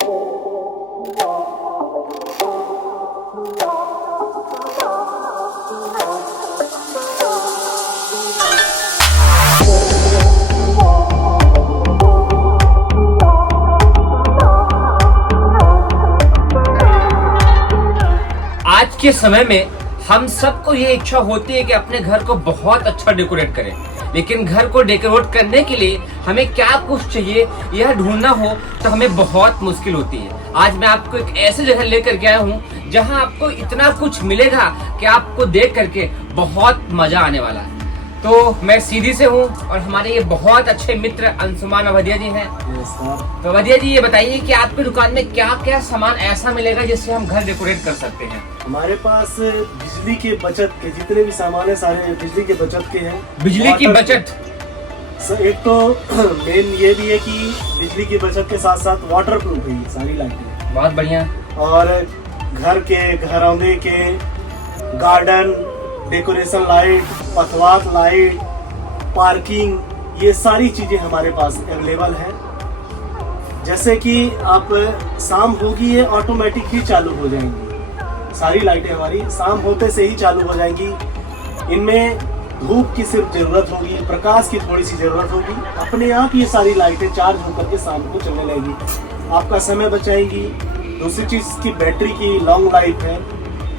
आज के समय में हम सबको ये इच्छा होती है कि अपने घर को बहुत अच्छा डेकोरेट करें, लेकिन घर को डेकोरेट करने के लिए हमें क्या कुछ चाहिए यह ढूंढना हो तो हमें बहुत मुश्किल होती है। आज मैं आपको एक ऐसी जगह लेकर के आया हूँ जहाँ आपको इतना कुछ मिलेगा कि आपको देख करके बहुत मजा आने वाला है। तो मैं सीधी से हूँ और हमारे ये बहुत अच्छे मित्र अंशुमान अवधिया जी हैं। तो अवधिया जी ये बताइए कि आपकी दुकान में क्या क्या सामान ऐसा मिलेगा जिससे हम घर डेकोरेट कर सकते हैं। हमारे पास बिजली के बचत के जितने भी सामान है सारे बिजली के बचत के हैं। बिजली की बचत एक तो मेन ये भी है कि बिजली की बचत के साथ साथ वाटर प्रूफ है ये सारी लाइटें। बहुत बढ़िया। और घर के घरौंदे के garden decoration light, pathway light, parking, ये सारी चीजें हमारे पास अवेलेबल है। जैसे कि आप शाम होगी ये ऑटोमेटिक ही चालू हो जाएंगी। सारी लाइटें हमारी शाम होते से ही चालू हो जाएंगी। इनमें धूप की सिर्फ जरूरत होगी, प्रकाश की थोड़ी सी जरूरत होगी, अपने आप ये सारी लाइटें चार्ज होकर के शाम को चलने लगेगी, आपका समय बचाएगी। दूसरी चीज की बैटरी की लॉन्ग लाइफ है।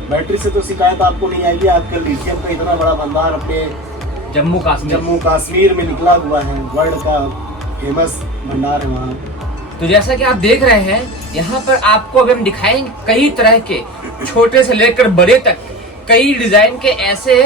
बैटरी से तो शिकायत आपको नहीं आएगी। आजकल लिथियम का इतना बड़ा भंडार अपने जम्मू कश्मीर में निकला हुआ है, वर्ल्ड का फेमस भंडार है वहाँ। तो जैसा कि आप देख रहे हैं यहाँ पर आपको अभी हम दिखाएंगे कई तरह के छोटे से लेकर बड़े तक कई डिजाइन के ऐसे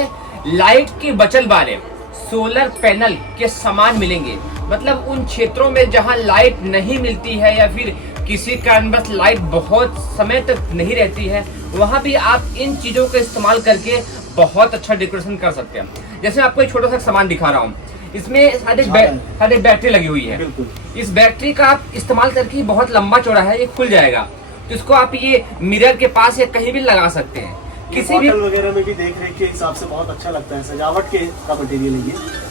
लाइट की बचत वाले सोलर पैनल के सामान मिलेंगे। मतलब उन क्षेत्रों में जहाँ लाइट नहीं मिलती है या फिर किसी कारणवश लाइट बहुत समय तक नहीं रहती है, वहाँ भी आप इन चीजों का इस्तेमाल करके बहुत अच्छा डेकोरेशन कर सकते हैं। जैसे आपको एक छोटा सा सामान दिखा रहा हूँ, इसमें सारे बैटरी लगी हुई है। इस बैटरी का आप इस्तेमाल करके बहुत लंबा चौड़ा है, ये खुल जाएगा, तो इसको आप ये मिरर के पास या कहीं भी लगा सकते हैं। किसी भी वगैरह में भी देख रेख के हिसाब से बहुत अच्छा लगता है। सजावट के का मटेरियल है ये।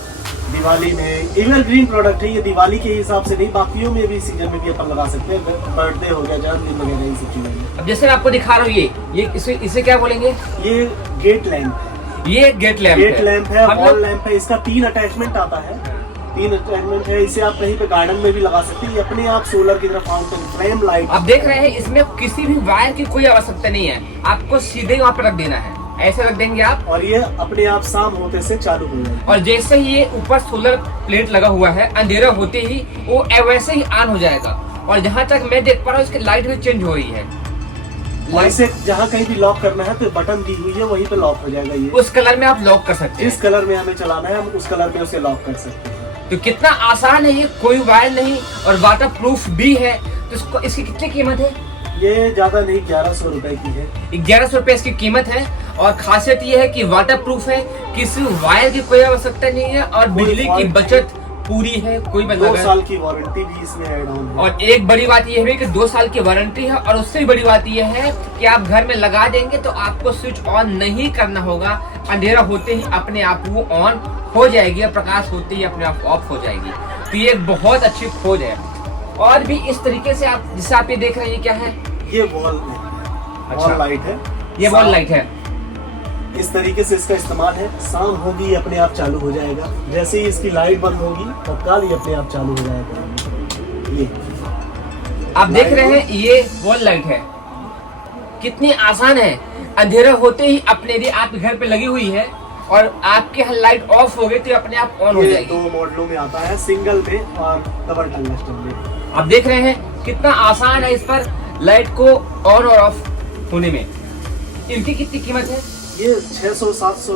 दिवाली में एवरग्रीन प्रोडक्ट है ये। दिवाली के हिसाब से नहीं, बाकियों में भी सीजन में भी अपन लगा सकते हैं। बर्थडे हो गया, जन्मदिन वगैरह, ये सब चीजें। अब जैसे मैं आपको दिखा रहा हूँ ये इसे क्या बोलेंगे? ये गेट लैंप। ये गेट लैंप है, वॉल लैंप है। इसका 3 अटैचमेंट आता है। 3 अटैचमेंट है। इसे आप कहीं पे गार्डन में भी लगा सकते हैं। ये अपने आप सोलर की तरह फाउंटेन फ्लेम लाइट। आप देख रहे हैं इसमें किसी भी वायर की कोई आवश्यकता नहीं है, आपको सीधे वहाँ पे रख देना है। ऐसे रख देंगे आप और ये अपने आप शाम होते से चालू हो जाएगा। और जैसे ही ये ऊपर सोलर प्लेट लगा हुआ है, अंधेरा होते ही वो वैसे ही ऑन हो जाएगा। और जहाँ तक मैं देख पा रहा हूँ इसकी लाइट भी चेंज हो रही है। वैसे जहाँ कहीं भी लॉक करना है तो बटन दी हुई है, वहीं पे लॉक हो जाएगा। ये उस कलर में आप लॉक कर सकते हैं। जिस कलर में हमें चलाना है हम उस कलर में उसे लॉक कर सकते हैं। तो कितना आसान है ये, कोई वायर नहीं और वाटर प्रूफ भी है। तो इसकी कितनी कीमत है? ये ज्यादा नहीं, 1100 रुपए की है। 1100 रुपए इसकी कीमत है। और खासियत ये है कि वाटर प्रूफ है, किसी वायर की कोई आवश्यकता नहीं है और बिजली की बचत पूरी है। कोई 2 साल की वारंटी भी इसमें ऐड ऑन है। और एक बड़ी बात यह है कि 2 साल की वारंटी है। और उससे बड़ी बात यह है कि आप घर में लगा देंगे तो आपको स्विच ऑन नहीं करना होगा। अंधेरा होते ही अपने आप वो ऑन हो जाएगी और प्रकाश होते ही अपने आप ऑफ हो जाएगी। तो ये एक बहुत अच्छी खोज है। और भी इस तरीके से आप जिसे आप ये देख रहे हैं, क्या है? ये वॉल लाइट है। ये वॉल लाइट है। इस तरीके से इसका इस्तेमाल है। शाम होगी अपने आप चालू हो जाएगा। जैसे ही इसकी लाइट बंद होगी तत्काल ही अपने आप चालू हो जाएगा। ये आप देख रहे हैं ये वॉल लाइट है। कितनी आसान है। अंधेरा होते ही अपने लिए आपके घर पे लगी हुई है और आपके यहाँ लाइट ऑफ हो गई तो अपने आप ऑन हो जाएगी। 2 मॉडलों में आता है, सिंगल में और डबल टंगस्टन में। आप देख रहे हैं कितना आसान है इस पर लाइट को ऑन और ऑफ होने में। इनकी कितनी कीमत है? ये 600, 700,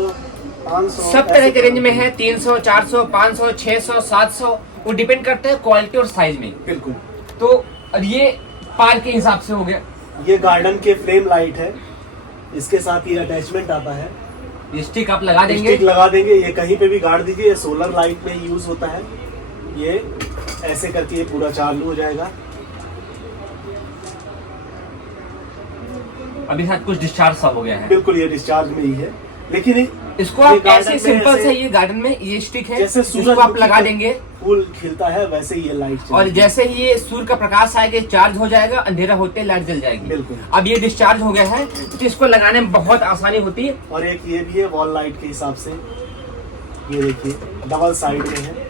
500 सब तरह के रेंज में है। 300, 400, 500, 600, 700, वो डिपेंड करता है क्वालिटी और साइज में। बिल्कुल। तो ये पार के हिसाब से हो गया। ये गार्डन के फ्लेम लाइट है। इसके साथ ये अटैचमेंट आता है। ये स्टिक आप लगा देंगे। स्टिक लगा देंगे, ये कहीं पे भी गाड़ दीजिए। ये सोलर लाइट में यूज होता है। ये ऐसे करके ये पूरा चालू हो जाएगा। अभी शायद कुछ डिस्चार्ज सा हो गया है। बिल्कुल, ये डिस्चार्ज में ही है। लेकिन इसको आप ऐसे सिंपल से ये गार्डन में ये स्टिक है, जैसे इसको आप लगा देंगे फूल खिलता है वैसे ही ये लाइट और जैसे ही ये सूर्य का प्रकाश आएगा चार्ज हो जाएगा, अंधेरा होते लाइट जल जाएगी। बिल्कुल। अब ये डिस्चार्ज हो गया है तो इसको लगाने में बहुत आसानी होती है। और एक ये भी है वॉल लाइट के हिसाब से, ये देखिए डबल साइड में है।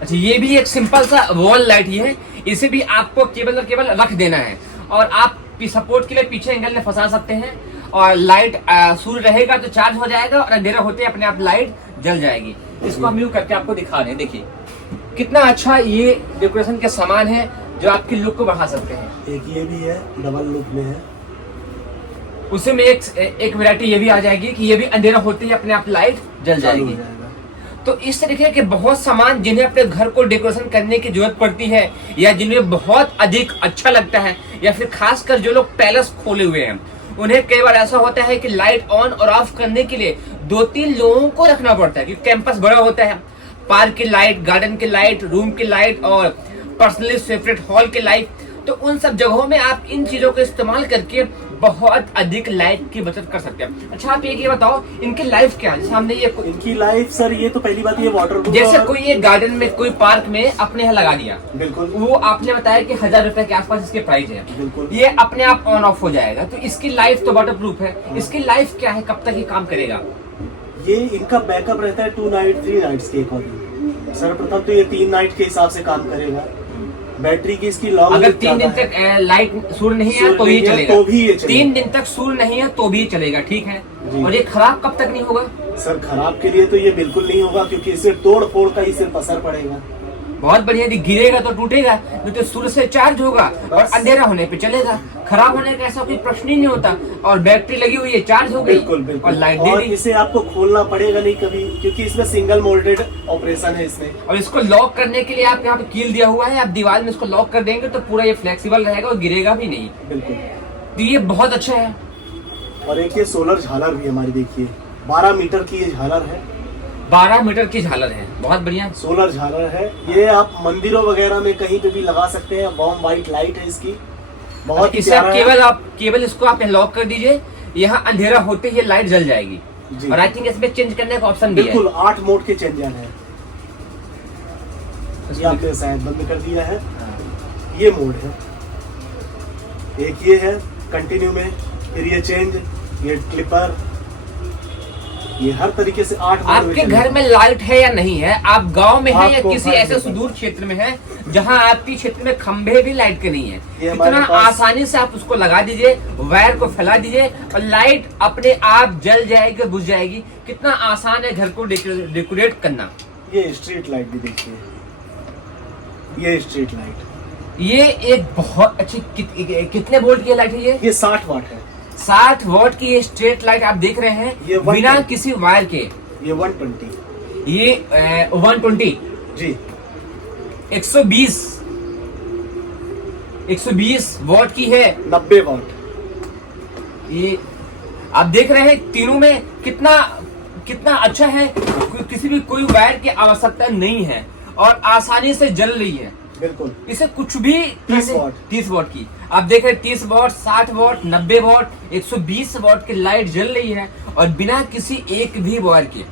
अच्छा, ये भी एक सिंपल सा वॉल लाइट ही है, इसे भी आपको केवल और केवल रख देना है और आप सपोर्ट के लिए पीछे एंगल में फंसा सकते हैं और लाइट सूर्य रहेगा तो चार्ज हो जाएगा और अंधेरा होते अपने आप लाइट जल जाएगी। इसको हम यूं करके आपको दिखा रहे हैं, देखिए कितना अच्छा ये डेकोरेशन के सामान है जो आपकी लुक को बढ़ा सकते हैं। एक ये भी है डबल लुक में है, उसी में एक वैरायटी ये भी आ जाएगी कि ये भी अंधेरा होते ही अपने आप लाइट जल जाएगी। तो इस तरीके के बहुत सामान जिन्हें अपने घर को डेकोरेशन करने की जरूरत पड़ती है या जिन्हें बहुत अधिक अच्छा लगता है या फिर खासकर जो लोग पैलेस खोले हुए हैं उन्हें कई बार ऐसा होता है कि लाइट ऑन और ऑफ करने के लिए 2-3 लोगों को रखना पड़ता है क्योंकि कैंपस बड़ा होता है। पार्क की लाइट, गार्डन की लाइट, रूम की लाइट और पर्सनली सेपरेट हॉल की लाइट, तो उन सब जगहों में आप इन चीजों का इस्तेमाल करके बहुत अधिक लाइट की बचत कर सकते हैं। अच्छा, आप ये बताओ इनकी लाइफ क्या है? सामने ये इनकी लाइफ सर, ये तो पहली बात ये वाटर, जैसे कोई ये गार्डन में कोई पार्क में अपने यहाँ लगा दिया, बिल्कुल वो आपने बताया कि 1000 रुपए के आसपास इसके प्राइस है, बिल्कुल ये अपने आप ऑन ऑफ हो जाएगा। तो इसकी लाइफ तो वाटर प्रूफ है, इसकी लाइफ क्या है, कब तक ये काम करेगा? ये इनका बैकअप रहता है 2 नाइट 3 नाइट्स के अकॉर्डिंग। सर्वप्रथम तो ये 3 नाइट के हिसाब से काम करेगा। बैटरी की इसकी लॉन्ग, अगर 3 दिन तक लाइट सूर्य नहीं है तो ही चलेगा, तो भी ये चलेगा। 3 दिन तक सूर्य नहीं है तो भी चलेगा, ठीक है। और ये खराब कब तक नहीं होगा? सर खराब के लिए तो ये बिल्कुल नहीं होगा क्योंकि इससे तोड़ फोड़ का ही सिर्फ असर पड़ेगा। बहुत बढ़िया, गिरेगा तो टूटेगा, नहीं तो सूर्य से चार्ज होगा और अंधेरा होने पे चलेगा। खराब होने का ऐसा कोई प्रश्न ही नहीं होता। और बैटरी लगी हुई है, चार्ज हो गई, बिल्कुल बिल्कुल, और लाइट और दे दी। इसे आपको खोलना पड़ेगा नहीं कभी क्योंकि इसमें सिंगल मोल्डेड ऑपरेशन है इसमें। और इसको लॉक करने के लिए आप यहाँ पे कील दिया हुआ है, आप दीवार में इसको लॉक कर देंगे तो पूरा ये फ्लेक्सिबल रहेगा और गिरेगा भी नहीं। बिल्कुल, तो ये बहुत अच्छा है। और एक ये सोलर झालर भी हमारी, देखिए 12 मीटर की ये झालर है। 12 मीटर की झालर है, बहुत बढ़िया सोलर झालर है। ये आप मंदिरों वगैरह में कहीं पे भी लगा सकते हैं। बॉम वाइट लाइट है इसकी, बहुत ही इसे प्यारा आप केवल इसको आप लॉक कर दीजिए, यहाँ अंधेरा होते ही लाइट जल जाएगी। जी। और आई थिंक इसमें चेंज करने का ऑप्शन भी है। बिल्कुल, 8 मोड के चेंजर है। ये आपने शायद बंद कर दिया है। ये मोड है, एक ये है कंटिन्यू में, फिर ये चेंज, ये क्लिपर, ये हर तरीके से 8 मोड आपके घर में लाइट है या नहीं है, आप गांव में है या आपको किसी ऐसे सुदूर क्षेत्र में है जहां आपके क्षेत्र में खंभे भी लाइट के नहीं है, ये इतना हमारे आसानी से आप उसको लगा दीजिए, वायर को फैला दीजिए और लाइट अपने आप जल जाएगी, बुझ जाएगी। कितना आसान है घर को डेकोरेट करना। ये स्ट्रीट लाइट भी देखिए, ये स्ट्रीट लाइट, ये एक बहुत अच्छी कितने वोल्ट की लाइट है ये 60 वाट है। 60 वॉट की ये स्ट्रीट लाइट आप देख रहे हैं, ये बिना 120 किसी वायर के। ये 120, ये 120 जी 120 वॉट की है। 90 वाट। ये आप देख रहे हैं तीनों में कितना अच्छा है, किसी भी कोई वायर की आवश्यकता नहीं है और आसानी से जल रही है। बिल्कुल, इसे कुछ भी 30 वाट 30 वॉट की आप देख रहे हैं, 30 वॉट, 60 वॉट, 90 वॉट, 120 वॉट की लाइट जल रही है और बिना किसी एक भी वायर के।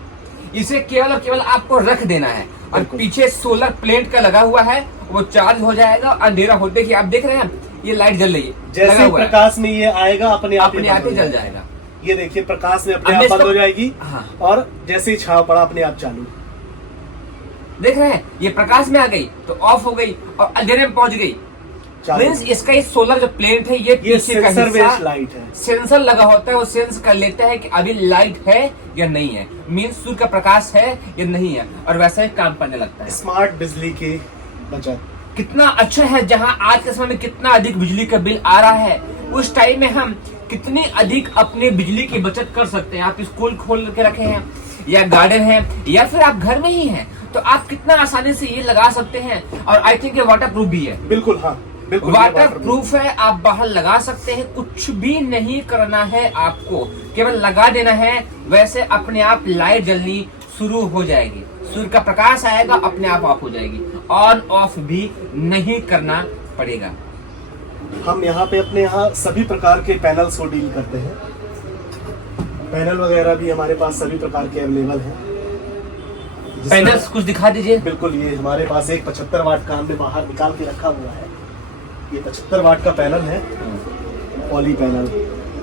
इसे केवल और केवल आपको रख देना है और पीछे सोलर प्लेट का लगा हुआ है, वो चार्ज हो जाएगा। अंधेरा होते ही आप देख रहे हैं ये लाइट जल रही है, जैसे प्रकाश में ये आएगा अपने आप ही जल जाएगा। ये देखिए प्रकाश में अपने आप बंद हो जाएगी। हाँ। और जैसे ही छाव पड़ा अपने आप चालू। देख रहे हैं ये प्रकाश में आ गई तो ऑफ हो गई और अंधेरे में पहुंच गई। मीन्स इसका ये सोलर जो प्लेट है ये पीछे का हिस्सा लाइट है, सेंसर लगा होता है, वो सेंस कर लेता है कि अभी लाइट है या नहीं है, मीन्स सूर्य का प्रकाश है या नहीं है, और वैसा ही काम करने लगता है। स्मार्ट बिजली की बचत कितना अच्छा है। जहां आज के समय में कितना अधिक बिजली का बिल आ रहा है, उस टाइम में हम कितनी अधिक अपने बिजली की बचत कर सकते हैं। आप स्कूल खोल के रखे हैं या गार्डन है या फिर आप घर में ही हैं, तो आप कितना आसानी से ये लगा सकते हैं। और आई थिंक ये वाटर प्रूफ भी है। बिल्कुल, हाँ बिल्कुल वाटर प्रूफ है, आप बाहर लगा सकते हैं, कुछ भी नहीं करना है आपको, केवल लगा देना है, वैसे अपने आप लाइट जलनी शुरू हो जाएगी, सूर्य का प्रकाश आएगा, अपने आप ऑफ हो जाएगी, ऑन ऑफ भी नहीं करना पड़ेगा। हम यहाँ पे अपने यहाँ सभी प्रकार के पैनल्स को डील करते हैं। पैनल वगैरह भी हमारे पास सभी प्रकार के अवेलेबल हैं। पैनल्स कुछ दिखा दीजिए। बिल्कुल, ये हमारे पास एक 75 वाट का हमने बाहर निकाल के रखा हुआ है। ये 75 वाट का पैनल है, पॉली पैनल।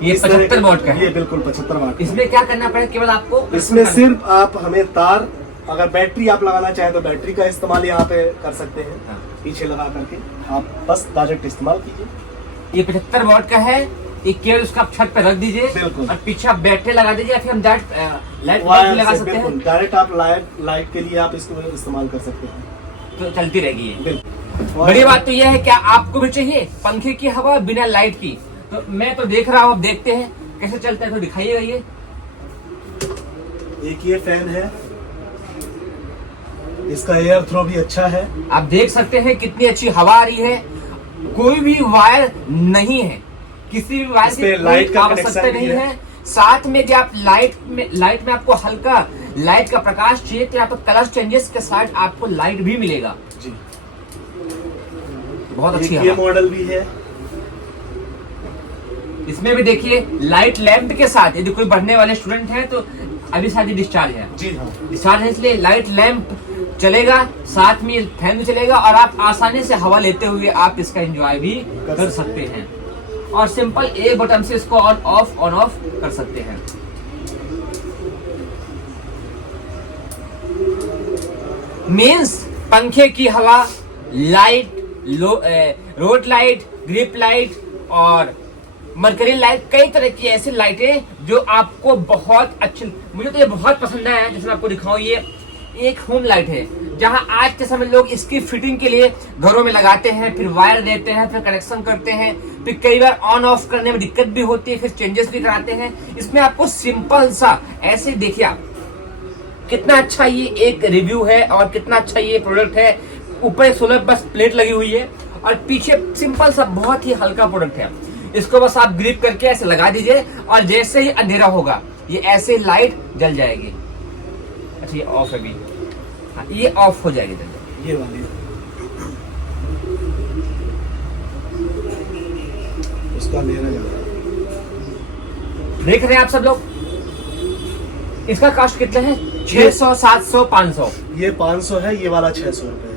ये 75 वाट का है? ये बिल्कुल 75 वाट। इसमें क्या करना पड़ेगा? केवल आपको इसमें सिर्फ आप हमें तार, अगर बैटरी आप लगाना चाहें तो बैटरी का इस्तेमाल यहाँ पे कर सकते हैं। हाँ। पीछे लगा करके आप बस डायरेक्ट इस्तेमाल कीजिए। ये 75 वाट का है, ये केवल उसका आप छत पे रख दीजिए बिल्कुल। और पीछे आप बैटरी लगा दीजिए, फिर हम डायरेक्ट लाइट वायर लगा से सकते बिल्कुल हैं, डायरेक्ट आप लाइट के लिए आप इसको इस्तेमाल कर सकते हैं। तो चलती रहेगी ये। बिल्कुल। बड़ी बात तो यह है, क्या आपको भी चाहिए पंखे की हवा बिना लाइट की? तो मैं तो देख रहा हूँ, अब देखते हैं कैसे चलता है, तो दिखाइएगा। ये एक ये फैन है, इसका एयर थ्रो भी अच्छा है। आप देख सकते हैं कितनी अच्छी हवा आ रही है, कोई भी वायर नहीं है, किसी भी वायर इस की पे कोई लाइट का आवश्यकता कनेक्शन नहीं भी है। साथ में जब आप लाइट में आपको हल्का लाइट का प्रकाश चाहिए तो यहाँ पर कलर चेंजेस के साथ आपको लाइट भी मिलेगा जी। बहुत अच्छी ये हवा। मॉडल भी है। इसमें भी देखिए लाइट लैंप के साथ, यदि कोई पढ़ने वाले स्टूडेंट हैं तो अभी शादी डिस्चार्ज है, जी हाँ। डिस्चार्ज है, इसलिए लाइट लैंप चलेगा, साथ में फैन भी चलेगा और आप आसानी से हवा लेते हुए आप इसका एंजॉय भी कर सकते हैं। और सिंपल एक बटन से इसको ऑन ऑफ कर सकते हैं। मीन्स पंखे की हवा, light, road light, grip light और मरकरी लाइट, कई तरह की ऐसी लाइटें जो आपको बहुत अच्छी, मुझे तो ये बहुत पसंद आया है। जैसे मैं आपको दिखाऊं, ये एक होम लाइट है, जहां आज के समय लोग इसकी फिटिंग के लिए घरों में लगाते हैं, फिर वायर देते हैं, फिर कनेक्शन करते हैं, फिर कई बार ऑन ऑफ करने में दिक्कत भी होती है, फिर चेंजेस भी कराते हैं। इसमें आपको सिंपल सा ऐसे देखिए आप कितना अच्छा ये एक रिव्यू है और कितना अच्छा ये प्रोडक्ट है। ऊपर एक सोलर बस प्लेट लगी हुई है और पीछे सिंपल सा बहुत ही हल्का प्रोडक्ट है। इसको बस आप ग्रिप करके ऐसे लगा दीजिए और जैसे ही अंधेरा होगा ये ऐसे लाइट जल जाएगी। अच्छा ये ऑफ है भी, हाँ, ये ऑफ हो जाएगी जल्दी। ये वाली उसका अंधेरा ज्यादा। देख रहे हैं आप सब लोग, इसका कॉस्ट कितना है? 600, 700, 500। ये 500 है, ये वाला 600 रुपए है।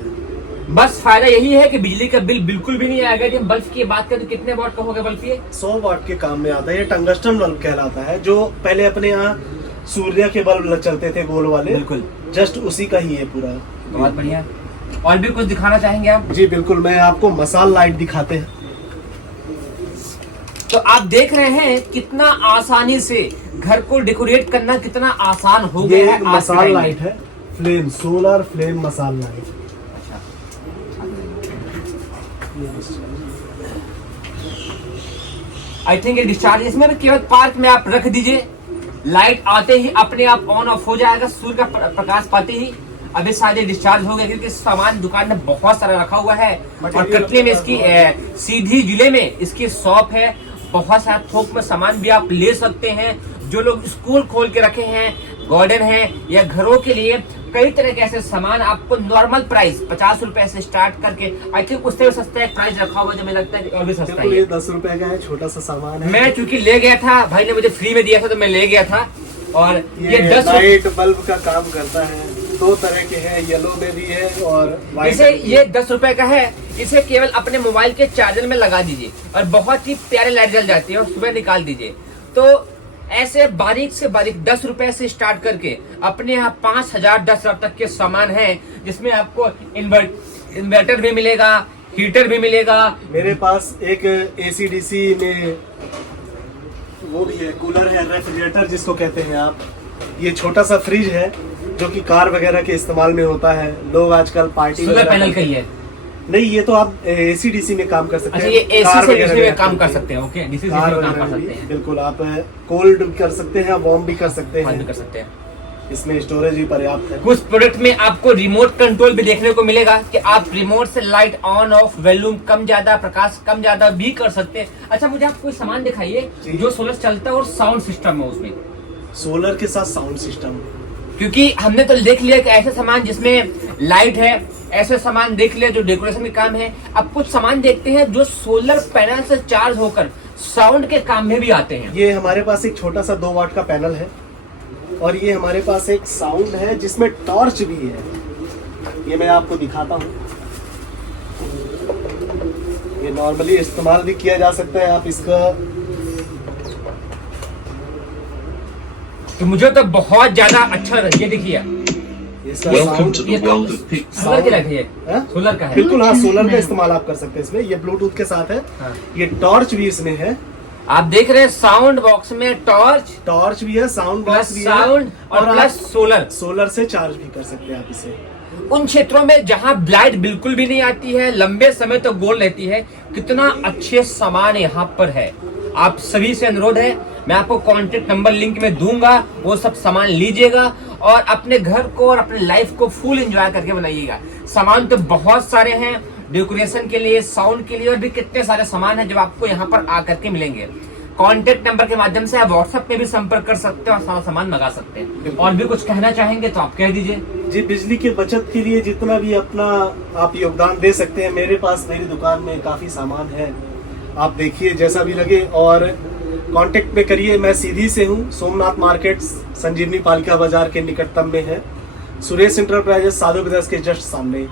बस फायदा यही है कि बिजली का बिल बिल्कुल भी नहीं आएगा। यदि हम बल्ब की बात करें तो कितने वाट का होगा बल्ब? ये 100 वाट के काम में आता है। ये टंगस्टन बल्ब कहलाता है, जो पहले अपने यहाँ सूर्य के बल्ब चलते थे गोल वाले, बिल्कुल जस्ट उसी का ही है पूरा। बहुत बढ़िया। और भी कुछ दिखाना चाहेंगे आप? जी बिल्कुल, मैं आपको मसाल लाइट दिखाते हैं। तो आप देख रहे हैं कितना आसानी से घर को डेकोरेट करना कितना आसान हो ये गया है। एक मसाल लाइट है, फ्लेम, सोलर फ्लेम मसाल लाइट। आई थिंक ये डिस्चार्ज, इसमें भी केवल पार्क में आप रख दीजिए, लाइट आते ही अपने आप ऑन ऑफ हो जाएगा, सूर्य का प्रकाश पाते ही। अभी शायद डिस्चार्ज हो गया क्योंकि सामान दुकान में बहुत सारा रखा हुआ है और कटनी में इसकी सीधी जिले में इसकी शॉप है। बहुत सारा थोक में सामान भी आप ले सकते हैं। जो लोग स्कूल खोल के रखे हैं, गार्डन है या घरों के लिए, कई तरह के ऐसे सामान आपको नॉर्मल प्राइस 50 रुपए से स्टार्ट करके, आई थिंक उससे भी सस्ता एक प्राइस रखा हुआ जो मुझे लगता है और भी सस्ता है। ये 10 रुपए का है, छोटा सा सामान है। मैं चूंकि ले गया था, भाई ने मुझे फ्री में दिया था तो मैं ले गया था। और ये 10 लाइट बल्ब का काम करता है। 2 तरह के हैं, येलो में भी है और व्हाइट। इसे ये 10 रुपए का है। इसे केवल अपने मोबाइल के चार्जर में लगा दीजिए और बहुत ही प्यारे लाइट जल जाती है और सुबह निकाल दीजिए। तो ऐसे बारीक से बारीक 10 रुपए से स्टार्ट करके अपने यहाँ 5000 10 हजार तक के सामान हैं, जिसमें आपको इन्वर्टर भी मिलेगा, हीटर भी मिलेगा। मेरे पास एक ACDC में वो भी है, कूलर है, रेफ्रिजरेटर जिसको कहते हैं आप। ये छोटा सा फ्रिज है जो कि कार वगैरह के इस्तेमाल में होता है। लोग आजकल पार्टी सोलर पैनल का ही है? नहीं, ये तो आप ACDC में काम कर सकते अच्छा, हैं। ये AC कार से वगैरह DC में में काम कर सकते हैं। ओके, DC से कार काम वगैरह कर में सकते भी हैं, बिल्कुल आप कोल्ड भी कर सकते हैं, वार्म भी कर सकते भी हैं। कर सकते हैं। इसमें स्टोरेज भी पर्याप्त है। कुछ प्रोडक्ट में आपको रिमोट कंट्रोल भी देखने को मिलेगा कि आप रिमोट से लाइट ऑन ऑफ, वॉल्यूम कम ज्यादा, प्रकाश कम ज्यादा भी कर सकते हैं। अच्छा, मुझे आप कोई सामान दिखाइए जो सोलर चलता है और साउंड सिस्टम है उसमें। सोलर के साथ साउंड सिस्टम, क्योंकि हमने तो देख लिया कि ऐसे सामान जिसमें लाइट है, ऐसे सामान देख लिया जो डेकोरेशन के काम है। अब कुछ सामान देखते हैं जो सोलर पैनल से चार्ज होकर साउंड के काम में भी आते हैं। ये हमारे पास एक छोटा सा 2 वाट का पैनल है। और ये हमारे पास एक साउंड है जिसमें टॉर्च भी है, ये मैं आपको दिखाता हूँ। ये नॉर्मली इस्तेमाल भी किया जा सकता है, आप इसका तो मुझे तो बहुत ज्यादा अच्छा लगा। ये देखिए इसका Welcome to ये the world of Pixar. Solar के रखिए, हाँ? सोलर का है। बिल्कुल हाँ, सोलर का इस्तेमाल आप कर सकते हैं इसमें। ये ब्लूटूथ के साथ है, हाँ। ये टॉर्च भी इसमें है। आप देख रहे हैं साउंड बॉक्स में टॉर्च भी है, साउंड प्लस बॉक्स भी है, साउंड और आप प्लस सोलर। सोलर से चार्ज भी कर सकते हैं आप इसे। उन क्षेत्रों में जहां लाइट बिल्कुल भी नहीं आती है, लंबे समय तक गोल रहती है, कितना अच्छे सामान यहाँ पर है। आप सभी से अनुरोध है, मैं आपको कांटेक्ट नंबर लिंक में दूंगा, वो सब सामान लीजिएगा और अपने घर को और अपने लाइफ को फुल एंजॉय करके बनाइएगा। सामान तो बहुत सारे हैं, डेकोरेशन के लिए, साउंड के लिए, और भी कितने सारे सामान हैं जो आपको यहाँ पर आकर के मिलेंगे। कांटेक्ट नंबर के माध्यम से आप व्हाट्सएप पे भी संपर्क कर सकते हैं और सारा सामान मंगा सकते हैं। और भी कुछ कहना चाहेंगे तो आप कह दीजिए। जी, बिजली की बचत के लिए जितना भी अपना आप योगदान दे सकते हैं, मेरे पास मेरी दुकान में काफी सामान है, आप देखिए जैसा भी लगे और कांटेक्ट में करिए। मैं सीधी से हूँ, सोमनाथ मार्केट संजीवनी पालिका बाजार के निकटतम में है, सुरेश इंटरप्राइजेस साधु ब्रदर्स के जस्ट सामने।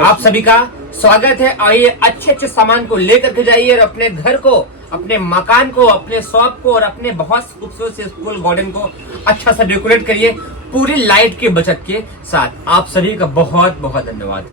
आप सभी का स्वागत है। आइए अच्छे अच्छे सामान को लेकर के जाइए और अपने घर को, अपने मकान को, अपने शॉप को और अपने बहुत खूबसूरत से स्कूल गार्डन को अच्छा सा डेकोरेट करिए पूरी लाइट की बचत के साथ। आप सभी का बहुत बहुत धन्यवाद।